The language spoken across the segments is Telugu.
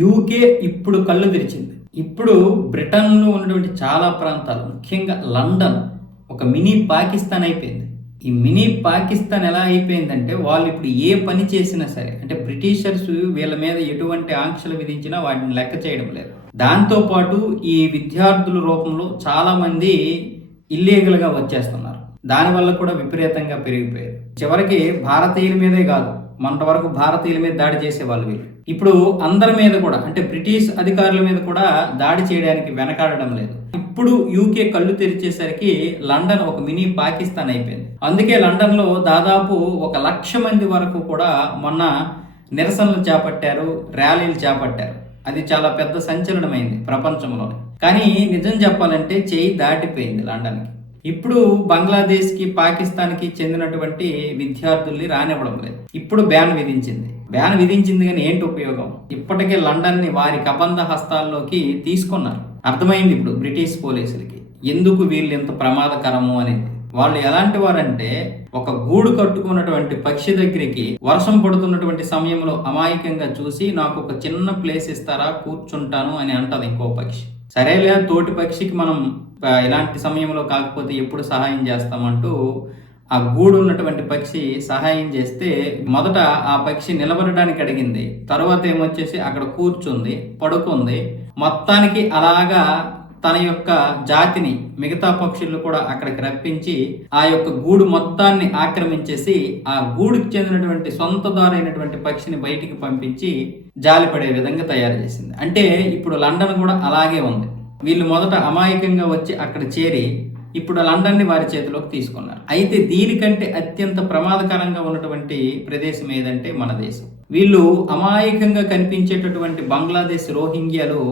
యూకే ఇప్పుడు కళ్ళు తెరిచింది. ఇప్పుడు బ్రిటన్లో ఉన్నటువంటి చాలా ప్రాంతాలు ముఖ్యంగా లండన్ ఒక మినీ పాకిస్తాన్ అయిపోయింది. ఈ మినీ పాకిస్తాన్ ఎలా అయిపోయిందంటే వాళ్ళు ఇప్పుడు ఏ పని చేసినా సరే అంటే బ్రిటిషర్స్ వీళ్ళ మీద ఎటువంటి ఆంక్షలు విధించినా వాటిని లెక్క చేయడం లేదు. దాంతోపాటు ఈ విద్యార్థుల రూపంలో చాలామంది ఇల్లీగల్గా వచ్చేస్తున్నారు. దానివల్ల కూడా విపరీతంగా పెరిగిపోయారు. చివరికి భారతీయుల మీదే కాదు మొన్నటి వరకు భారతీయుల మీద దాడి చేసేవాళ్ళు వీళ్ళు. ఇప్పుడు అందరి మీద కూడా అంటే బ్రిటిష్ అధికారుల మీద కూడా దాడి చేయడానికి వెనకాడడం లేదు. ఇప్పుడు యూకే కళ్ళు తెరిచేసరికి లండన్ ఒక మినీ పాకిస్తాన్ అయిపోయింది. అందుకే లండన్లో దాదాపు ఒక లక్ష మంది వరకు కూడా మొన్న నిరసనలు చేపట్టారు ర్యాలీలు చేపట్టారు. అది చాలా పెద్ద సంచలనమైంది ప్రపంచంలోనే. కానీ నిజం చెప్పాలంటే చేయి దాటిపోయింది లండన్కి. ఇప్పుడు బంగ్లాదేశ్కి పాకిస్తాన్కి చెందినటువంటి విద్యార్థుల్ని రానివ్వడం లేదు. ఇప్పుడు బ్యాన్ విధించింది. బ్యాన్ విధించింది కానీ ఏంటి ఉపయోగం? ఇప్పటికే లండన్ని వారి కబంధ హస్తాల్లోకి తీసుకున్నారు. అర్థమైంది ఇప్పుడు బ్రిటిష్ పోలీసులకి. ఎందుకు వీళ్ళు ఎంత ప్రమాదకరము అనేది? వాళ్ళు ఎలాంటి వారంటే ఒక గూడు కట్టుకున్నటువంటి పక్షి దగ్గరికి వర్షం పడుతున్నటువంటి సమయంలో అమాయకంగా చూసి నాకు ఒక చిన్న ప్లేస్ ఇస్తారా? కూర్చుంటాను అని అంటది ఇంకో పక్షి. సరేలే తోటి పక్షికి మనం ఇలాంటి సమయంలో కాకపోతే ఎప్పుడు సహాయం చేస్తామంటూ ఆ గూడు ఉన్నటువంటి పక్షి సహాయం చేస్తే మొదట ఆ పక్షి నిలబడడానికి అడిగింది. తర్వాత ఏమొచ్చేసి అక్కడ కూర్చుంది పడుకుంది. మొత్తానికి అలాగా తన యొక్క జాతిని మిగతా పక్షులు కూడా అక్కడికి రప్పించి ఆ యొక్క గూడు మొత్తాన్ని ఆక్రమించేసి ఆ గూడుకు చెందినటువంటి సొంతదారైనటువంటి పక్షిని బయటికి పంపించి జాలిపడే విధంగా తయారు చేసింది. అంటే ఇప్పుడు లండన్ కూడా అలాగే ఉంది. వీళ్ళు మొదట అమాయకంగా వచ్చి అక్కడ చేరి ఇప్పుడు లండన్ని వారి చేతిలోకి తీసుకున్నారు. అయితే దీనికంటే అత్యంత ప్రమాదకరంగా ఉన్నటువంటి ప్రదేశం ఏదంటే మన దేశం. వీళ్ళు అమాయకంగా కనిపించేటటువంటి బంగ్లాదేశ్ రోహింగ్యాలు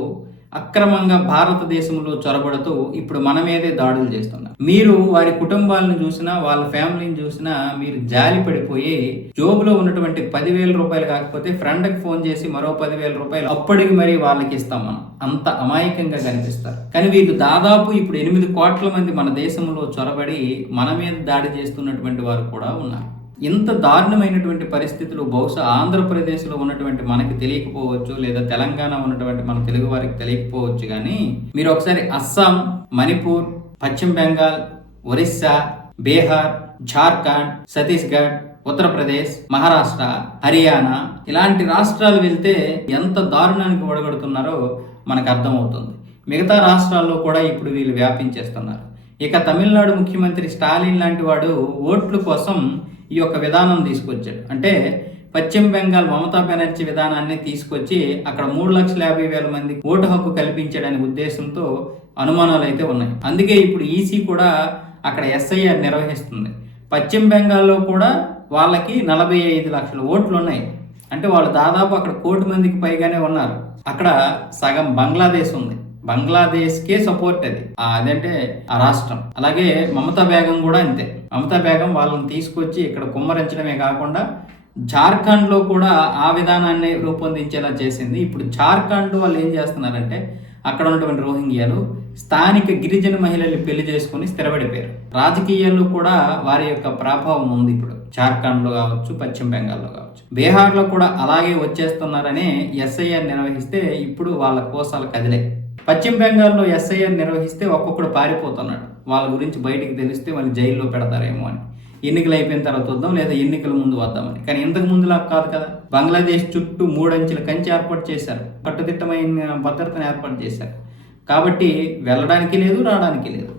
అక్రమంగా భారతదేశంలో చొరబడుతూ ఇప్పుడు మన మీదే దాడులు చేస్తున్నారు. మీరు వారి కుటుంబాలను చూసినా వాళ్ళ ఫ్యామిలీని చూసినా మీరు జాలి పడిపోయి జోబులో ఉన్నటువంటి పదివేల రూపాయలు కాకపోతే ఫ్రెండ్కి ఫోన్ చేసి మరో పదివేల రూపాయలు అప్పటికి మరీ వాళ్ళకి ఇస్తాం మనం. అంత అమాయకంగా కనిపిస్తారు. కానీ వీళ్ళు దాదాపు ఇప్పుడు ఎనిమిది కోట్ల మంది మన దేశంలో చొరబడి మన మీద దాడి చేస్తున్నటువంటి వారు కూడా ఉన్నారు. ఇంత దారుణమైనటువంటి పరిస్థితులు బహుశా ఆంధ్రప్రదేశ్లో ఉన్నటువంటి మనకి తెలియకపోవచ్చు లేదా తెలంగాణ ఉన్నటువంటి మన తెలుగు వారికి తెలియకపోవచ్చు కానీ మీరు ఒకసారి అస్సాం మణిపూర్ పశ్చిమ బెంగాల్ ఒరిస్సా బీహార్ జార్ఖండ్ ఛత్తీస్గఢ్ ఉత్తరప్రదేశ్ మహారాష్ట్ర హర్యానా ఇలాంటి రాష్ట్రాలు వెళ్తే ఎంత దారుణానికి ఒడగడుతున్నారో మనకు అర్థమవుతుంది. మిగతా రాష్ట్రాల్లో కూడా ఇప్పుడు వీళ్ళు వ్యాపించేస్తున్నారు. ఇక తమిళనాడు ముఖ్యమంత్రి స్టాలిన్ లాంటి వాడు ఓట్ల కోసం ఈ యొక్క విధానం తీసుకొచ్చాడు. అంటే పశ్చిమ బెంగాల్ మమతా బెనర్జీ విధానాన్ని తీసుకొచ్చి అక్కడ మూడు లక్షల యాభై వేల మంది ఓటు హక్కు కల్పించడానికి ఉద్దేశంతో అనుమానాలు అయితే ఉన్నాయి. అందుకే ఇప్పుడు ఈసీ కూడా అక్కడ ఎస్ఐఆర్ నిర్వహిస్తుంది. పశ్చిమ బెంగాల్లో కూడా వాళ్ళకి నలభై ఐదు లక్షల ఓట్లు ఉన్నాయి. అంటే వాళ్ళు దాదాపు అక్కడ కోటి మందికి పైగానే ఉన్నారు. అక్కడ సగం బంగ్లాదేశ్ ఉంది. బంగ్లాదేశ్కే సపోర్ట్ అది. అదంటే ఆ రాష్ట్రం. అలాగే మమతా బేగం కూడా అంతే. మమతా బేగం వాళ్ళని తీసుకొచ్చి ఇక్కడ కుమ్మరించడమే కాకుండా జార్ఖండ్లో కూడా ఆ విధానాన్ని రూపొందించేలా చేసింది. ఇప్పుడు జార్ఖండ్ వాళ్ళు ఏం చేస్తున్నారంటే అక్కడ ఉన్నటువంటి రోహింగ్యాలు స్థానిక గిరిజన మహిళల్ని పెళ్ళి చేసుకుని స్థిరపడిపోయారు. రాజకీయాల్లో కూడా వారి యొక్క ప్రభావం ఉంది ఇప్పుడు. జార్ఖండ్లో కావచ్చు పశ్చిమ బెంగాల్లో కావచ్చు. బీహార్లో కూడా అలాగే వచ్చేస్తున్నారని ఎస్ఐఆర్ నిర్వహిస్తే ఇప్పుడు వాళ్ళ కోసాలు కదిలే పశ్చిమ బెంగాల్లో ఎస్ఐఆర్ నిర్వహిస్తే ఒక్కొక్కడు పారిపోతున్నాడు. వాళ్ళ గురించి బయటికి తెలిస్తే వాళ్ళు జైల్లో పెడతారేమో అని. ఎన్నికలు అయిపోయిన తర్వాత వద్దాం లేదా ఎన్నికల ముందు వద్దామని. కానీ ఇంతకు ముందులా కాదు కదా. బంగ్లాదేశ్ చుట్టూ మూడంచెల కంచె ఏర్పాటు చేశారు. కట్టుదిట్టమైన భద్రతను ఏర్పాటు చేశారు. కాబట్టి వెళ్ళడానికి లేదు రావడానికి లేదు.